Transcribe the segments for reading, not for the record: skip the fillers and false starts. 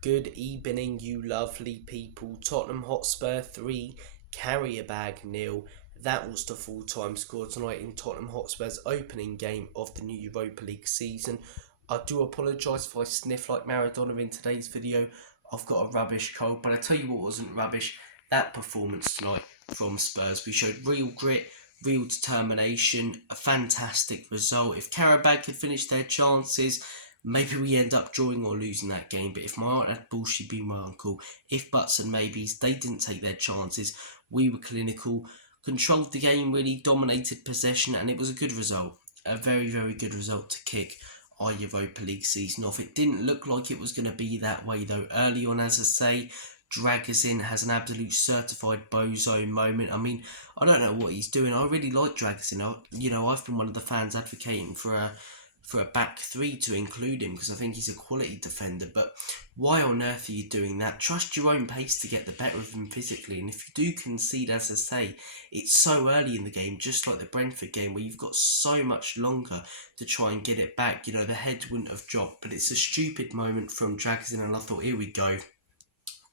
Good evening, you lovely people. Tottenham Hotspur 3, Qarabag 0. That was the full-time score tonight in Tottenham Hotspur's opening game of the new Europa League season. I do apologise if I sniff like Maradona in today's video. I've got a rubbish cold, but I tell you what wasn't rubbish. That performance tonight from Spurs. We showed real grit, real determination, a fantastic result. If Qarabag could finish their chances, maybe we end up drawing or losing that game. But if my aunt had bull, she'd be my uncle. If buts and maybes, they didn't take their chances. We were clinical, controlled the game, really dominated possession, and it was a good result. A very, very good result to kick our Europa League season off. It didn't look like it was going to be that way though. Early on, as I say, Dragusin has an absolute certified bozo moment. I mean, I don't know what he's doing. I really like Dragusin. I've been one of the fans advocating for a back three to include him because I think he's a quality defender. But why on earth are you doing that? Trust your own pace to get the better of him physically. And if you do concede, as I say, it's so early in the game, just like the Brentford game, where you've got so much longer to try and get it back. The head wouldn't have dropped, but it's a stupid moment from Dragusin, and I thought, here we go.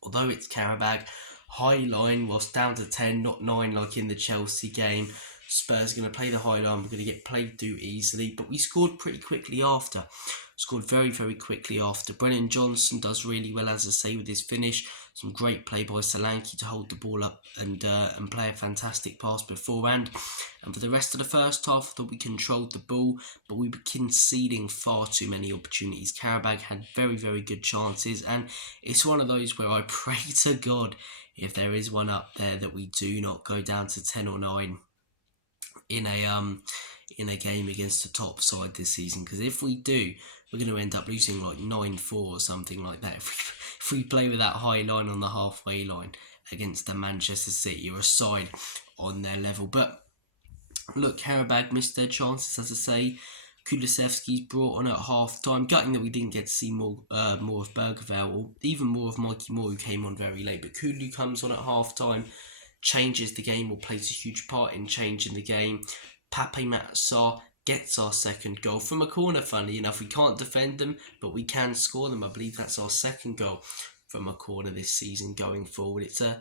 Although it's Qarabag, high line whilst down to 10, not 9 like in the Chelsea game. Spurs are going to play the high line. We're going to get played through easily, but we scored pretty quickly after. Scored very, very quickly after. Brennan Johnson does really well, as I say, with his finish. Some great play by Solanke to hold the ball up and play a fantastic pass beforehand. And for the rest of the first half, I thought we controlled the ball, but we were conceding far too many opportunities. Qarabag had very, very good chances, and it's one of those where I pray to God, if there is one up there, that we do not go down to 10 or 9 in a game against the top side this season, because if we do, we're going to end up losing like 9-4 or something like that if we play with that high line on the halfway line against the Manchester City or a side on their level. But look, Qarabag missed their chances, as I say. Kulusevski's brought on at half time. Gutting that we didn't get to see more of Bergvall, or even more of Mikey Moore, who came on very late. But Kulu comes on at half time, changes the game, or plays a huge part in changing the game. Pape Matar gets our second goal from a corner. Funnily enough, we can't defend them, but we can score them. I believe that's our second goal from a corner this season going forward. It's a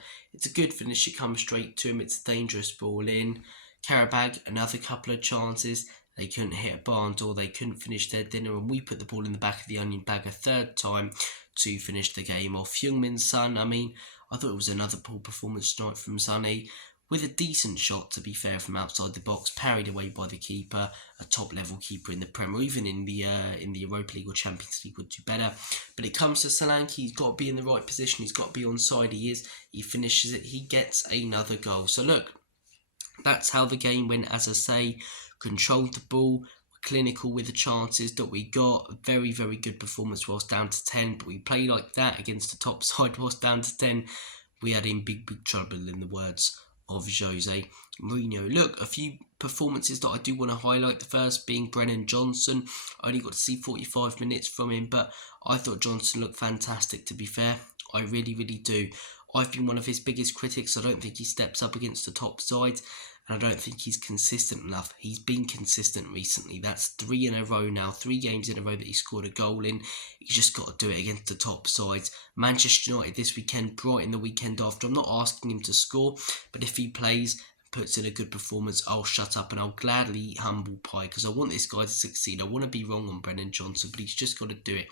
good finish. It comes straight to him. It's a dangerous ball in. Qarabag, another couple of chances. They couldn't hit a barn door. They couldn't finish their dinner, and we put the ball in the back of the onion bag a third time to finish the game off. Heung-Min Son, I thought it was another poor performance tonight from Sonny, with a decent shot, to be fair, from outside the box, parried away by the keeper, a top-level keeper in the Premier, even in the Europa League or Champions League would do better. But it comes to Solanke, he's got to be in the right position, he's got to be onside, he is, he finishes it, he gets another goal. So look, that's how the game went, as I say. Controlled the ball, clinical with the chances that we got. A very, very good performance whilst down to 10, but we play like that against the top side whilst down to 10. We had in big, big trouble, in the words of Jose Mourinho. Look, a few performances that I do want to highlight. The first being Brennan Johnson. I only got to see 45 minutes from him, but I thought Johnson looked fantastic, to be fair. I really, really do. I've been one of his biggest critics. I don't think he steps up against the top sides, and I don't think he's consistent enough. He's been consistent recently. That's 3 in a row now, 3 games in a row that he scored a goal in. He's just got to do it against the top sides. Manchester United this weekend, Brighton the weekend after. I'm not asking him to score, but if he plays and puts in a good performance, I'll shut up and I'll gladly eat humble pie, because I want this guy to succeed. I want to be wrong on Brennan Johnson, but he's just got to do it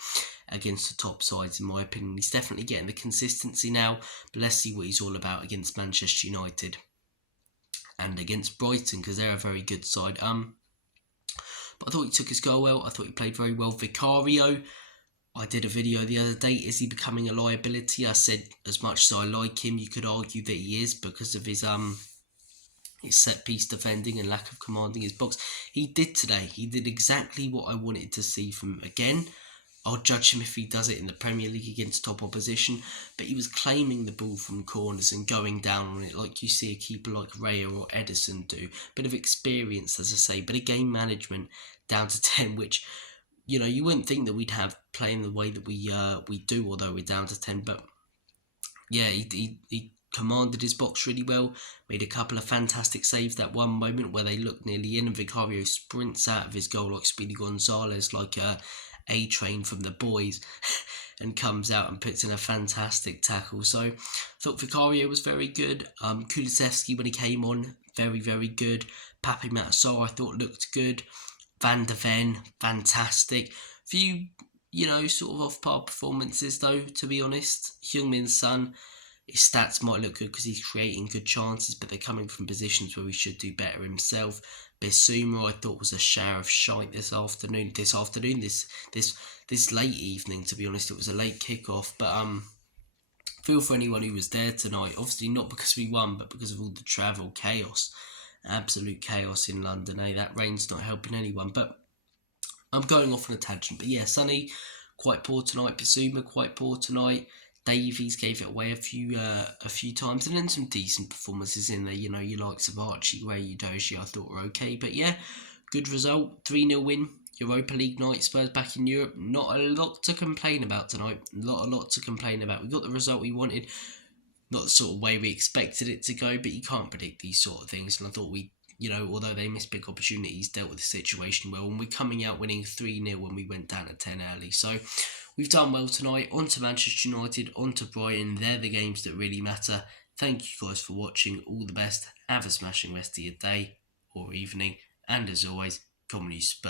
against the top sides, in my opinion. He's definitely getting the consistency now, but let's see what he's all about against Manchester United and against Brighton, because they're a very good side. But I thought he took his goal well. I thought he played very well. Vicario, I did a video the other day. Is he becoming a liability? I said, as much as I like him, you could argue that he is, because of his set piece defending and lack of commanding his box. He did today. He did exactly what I wanted to see from him. Again, I'll judge him if he does it in the Premier League against top opposition, but he was claiming the ball from corners and going down on it like you see a keeper like Raya or Edison do. Bit of experience, as I say, but a game management down to 10, which, you wouldn't think that we'd have playing the way that we do, although we're down to 10. But yeah, he commanded his box really well, made a couple of fantastic saves. That one moment where they looked nearly in and Vicario sprints out of his goal like Speedy Gonzalez, like A-Train from the boys, and comes out and puts in a fantastic tackle. So I thought Vicario was very good. Kulusevski, when he came on, very, very good. Pape Matar, I thought looked good. Van de Ven, fantastic. Few, sort of off-par performances though, to be honest. Heung-Min Son, his stats might look good because he's creating good chances, but they're coming from positions where he should do better himself. Bissouma, I thought, was a shower of shite this afternoon. This late evening, to be honest, it was a late kickoff. But feel for anyone who was there tonight. Obviously not because we won, but because of all the travel chaos, absolute chaos in London. That rain's not helping anyone. But I'm going off on a tangent. But yeah, Sonny quite poor tonight. Bissouma quite poor tonight. Davies gave it away a few times, and then some decent performances in there. Your likes of Archie, Ray, Udoji, I thought were okay. But yeah, good result, 3-0 win. Europa League night, Spurs back in Europe. Not a lot to complain about tonight. A lot to complain about. We got the result we wanted, not the sort of way we expected it to go, but you can't predict these sort of things. And I thought we, although they missed big opportunities, dealt with the situation well. And we're coming out winning 3-0 when we went down to 10 early. So we've done well tonight. On to Manchester United, on to Brighton. They're the games that really matter. Thank you guys for watching. All the best. Have a smashing rest of your day or evening. And as always, come on, you Spurs.